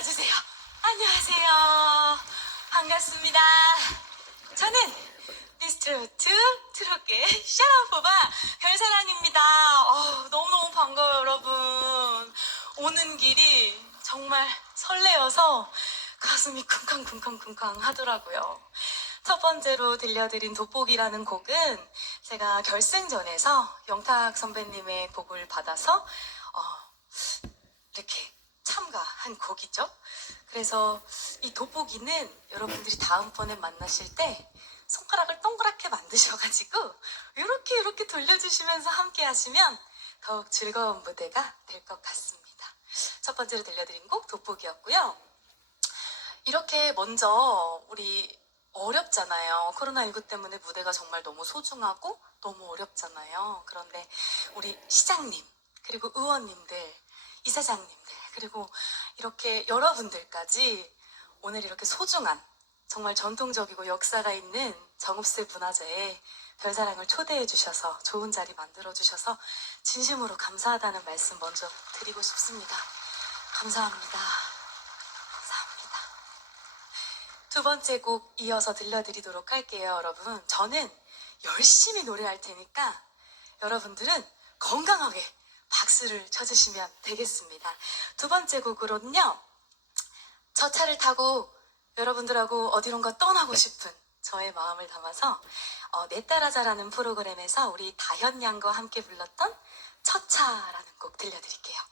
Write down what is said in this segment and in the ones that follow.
박수로 맞아주세요. 안녕하세요. 반갑습니다. 저는 미스트로트 트롯계 샤라포바 별사랑입니다. 어, 너무너무 반가워요 여러분. 오는 길이 정말 설레어서 가슴이 쿵쾅쿵쾅쿵쾅 하더라고요. 첫 번째로 들려드린 돋보기라는 곡은 제가 결승전에서 영탁 선배님의 곡을 받아서 어, 이렇게 참가한 곡이죠. 그래서 이 돋보기는 여러분들이 다음번에 만나실 때 손가락을 동그랗게 만드셔가지고 이렇게 이렇게 돌려주시면서 함께 하시면 더욱 즐거운 무대가 될 것 같습니다. 첫 번째로 들려드린 곡 돋보기였고요. 이렇게 먼저 우리 어렵잖아요. 코로나19 때문에 무대가 정말 너무 소중하고 너무 어렵잖아요. 그런데 우리 시장님, 그리고 의원님들, 이사장님들, 그리고 이렇게 여러분들까지 오늘 이렇게 소중한 정말 전통적이고 역사가 있는 정읍슬 문화제에 별사랑을 초대해 주셔서 좋은 자리 만들어 주셔서 진심으로 감사하다는 말씀 먼저 드리고 싶습니다. 감사합니다. 감사합니다. 두 번째 곡 이어서 들려드리도록 할게요, 여러분. 저는 열심히 노래할 테니까 여러분들은 건강하게 박수를 쳐주시면 되겠습니다. 두 번째 곡으로는요, 저 차를 타고 여러분들하고 어디론가 떠나고 싶은 저의 마음을 담아서 어, 내 따라자라는 프로그램에서 우리 다현 양과 함께 불렀던 첫차라는 곡 들려드릴게요.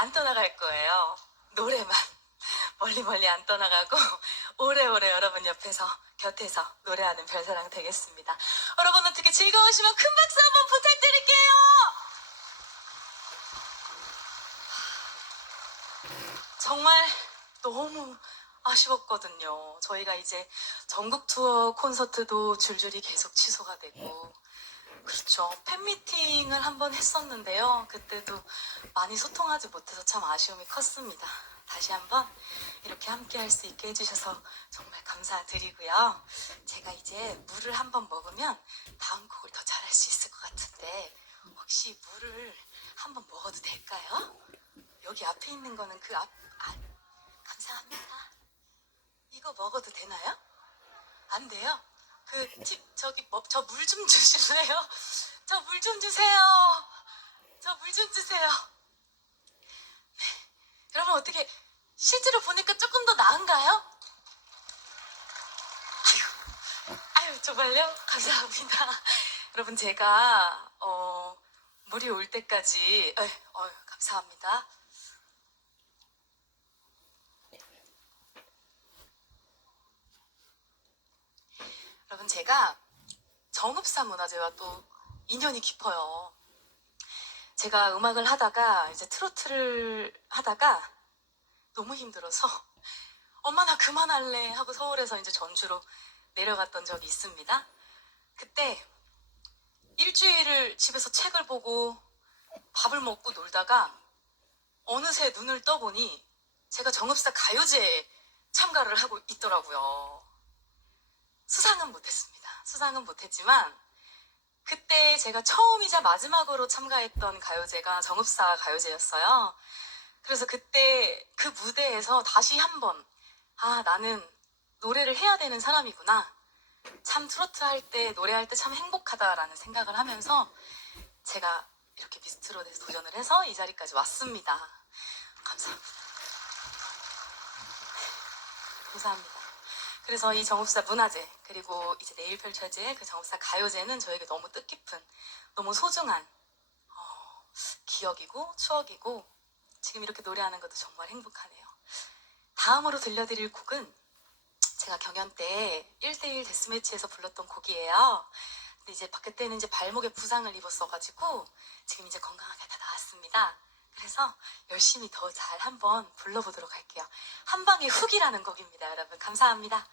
안 떠나갈 거예요. 노래만 멀리 멀리 안 떠나가고 오래오래 여러분 옆에서 곁에서 노래하는 별사랑 되겠습니다. 여러분 어떻게 즐거우시면 큰 박수 한번 부탁드릴게요. 정말 너무 아쉬웠거든요. 저희가 이제 전국 투어 콘서트도 줄줄이 계속 취소가 되고 그렇죠. 팬미팅을 한번 했었는데요. 그때도 많이 소통하지 못해서 참 아쉬움이 컸습니다. 다시 한번 이렇게 함께 할 수 있게 해주셔서 정말 감사드리고요. 제가 이제 물을 한번 먹으면 다음 곡을 더 잘할 수 있을 것 같은데 혹시 물을 한번 먹어도 될까요? 여기 앞에 있는 거는 그 앞, 아, 감사합니다. 이거 먹어도 되나요? 안 돼요? 그팁 저기 뭐, 저물 좀 주실래요? 저 물 좀 주세요. 저 물 좀 주세요. 네. 여러분 어떻게 실제로 보니까 조금 더 나은가요? 아유, 아유 정말요? 감사합니다. 여러분 제가 어, 물이 올 때까지 에이, 어휴, 감사합니다. 여러분 제가 정읍사 문화재와 또 인연이 깊어요. 제가 음악을 하다가 이제 트로트를 하다가 너무 힘들어서 엄마 나 그만할래 하고 서울에서 이제 전주로 내려갔던 적이 있습니다. 그때 일주일을 집에서 책을 보고 밥을 먹고 놀다가 어느새 눈을 떠보니 제가 정읍사 가요제에 참가를 하고 있더라고요. 수상은 못했습니다. 수상은 못했지만 그때 제가 처음이자 마지막으로 참가했던 가요제가 정읍사 가요제였어요. 그래서 그때 그 무대에서 다시 한번 아 나는 노래를 해야 되는 사람이구나. 참 트로트 할 때 노래할 때 참 행복하다라는 생각을 하면서 제가 이렇게 미스트롯에 도전을 해서 이 자리까지 왔습니다. 감사합니다. 감사합니다. 그래서 이 정읍사 문화제 그리고 이제 내일 펼쳐질 그 정읍사 가요제는 저에게 너무 뜻깊은 너무 소중한 어, 기억이고 추억이고 지금 이렇게 노래하는 것도 정말 행복하네요. 다음으로 들려드릴 곡은 제가 경연 때 1대1 데스매치에서 불렀던 곡이에요. 근데 이제 그때는 이제 발목에 부상을 입었어가지고 지금 이제 건강하게 다 나았습니다. 그래서 열심히 더 잘 한번 불러보도록 할게요. 한방의 훅이라는 곡입니다, 여러분. 감사합니다.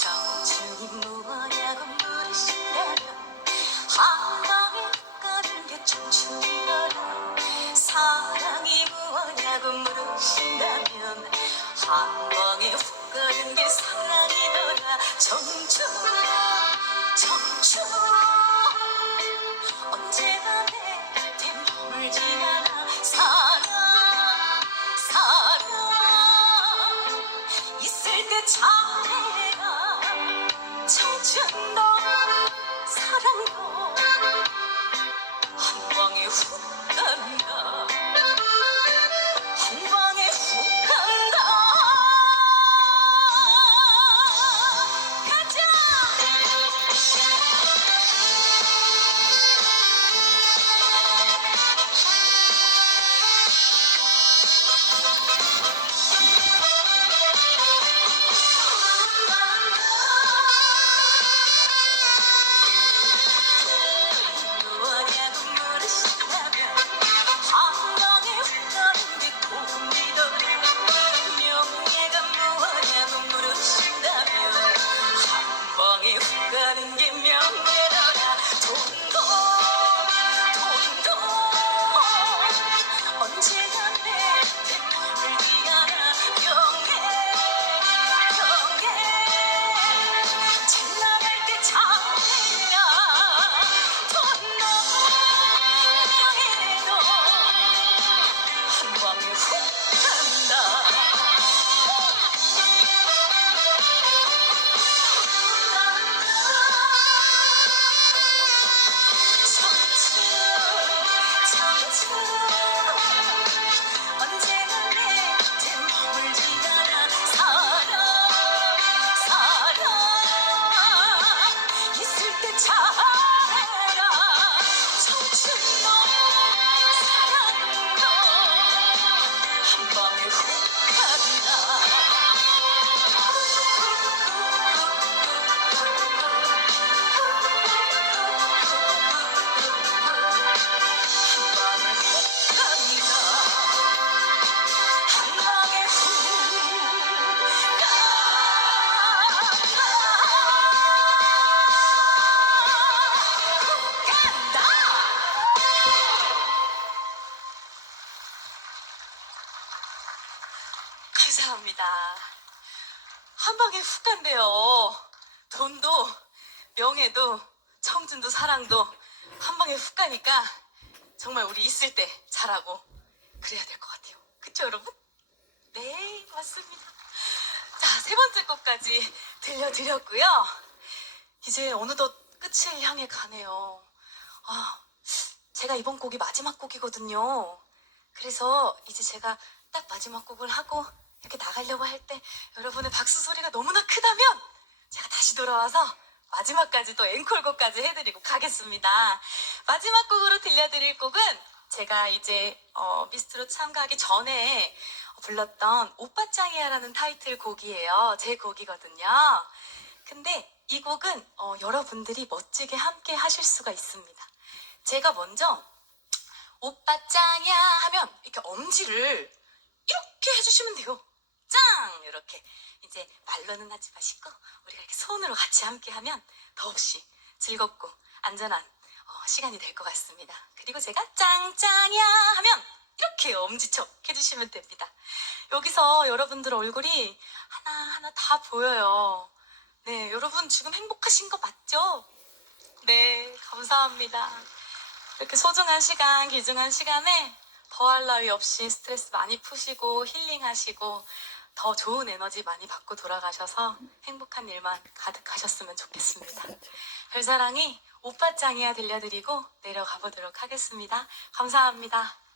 청춘이 무엇냐고 물으신다면 한 방에 가는 게 청춘 사랑이라고 물으신다면 한 방에 훅 가는 게 사랑이더라. 청춘아 청춘 언제나 내 곁에 머물지 않아 사랑 사랑. 있을 때참 명예도 청춘도 사랑도 한 방에 훅 가니까 정말 우리 있을 때 잘하고 그래야 될 것 같아요. 그쵸 여러분? 네 맞습니다. 자 세 번째 곡까지 들려드렸고요. 이제 어느덧 끝을 향해 가네요. 아 제가 이번 곡이 마지막 곡이거든요. 그래서 이제 제가 딱 마지막 곡을 하고 이렇게 나가려고 할 때 여러분의 박수 소리가 너무나 크다면 제가 다시 돌아와서 마지막까지 또 앵콜곡까지 해드리고 가겠습니다. 마지막 곡으로 들려드릴 곡은 제가 이제 어, 미스트로 참가하기 전에 불렀던 오빠짱이야라는 타이틀 곡이에요. 제 곡이거든요. 근데 이 곡은 어, 여러분들이 멋지게 함께 하실 수가 있습니다. 제가 먼저 오빠 짱이야 하면 이렇게 엄지를 이렇게 해주시면 돼요. 짱! 이렇게 이제 말로는 하지 마시고 우리가 이렇게 손으로 같이 함께 하면 더없이 즐겁고 안전한 어, 시간이 될 것 같습니다. 그리고 제가 짱짱이야 하면 이렇게 엄지척 해주시면 됩니다. 여기서 여러분들 얼굴이 하나하나 다 보여요. 네, 여러분 지금 행복하신 거 맞죠? 네, 감사합니다. 이렇게 소중한 시간, 귀중한 시간에 더할 나위 없이 스트레스 많이 푸시고 힐링하시고 더 좋은 에너지 많이 받고 돌아가셔서 행복한 일만 가득하셨으면 좋겠습니다. 별사랑이 오빠짱이야 들려드리고 내려가 보도록 하겠습니다. 감사합니다.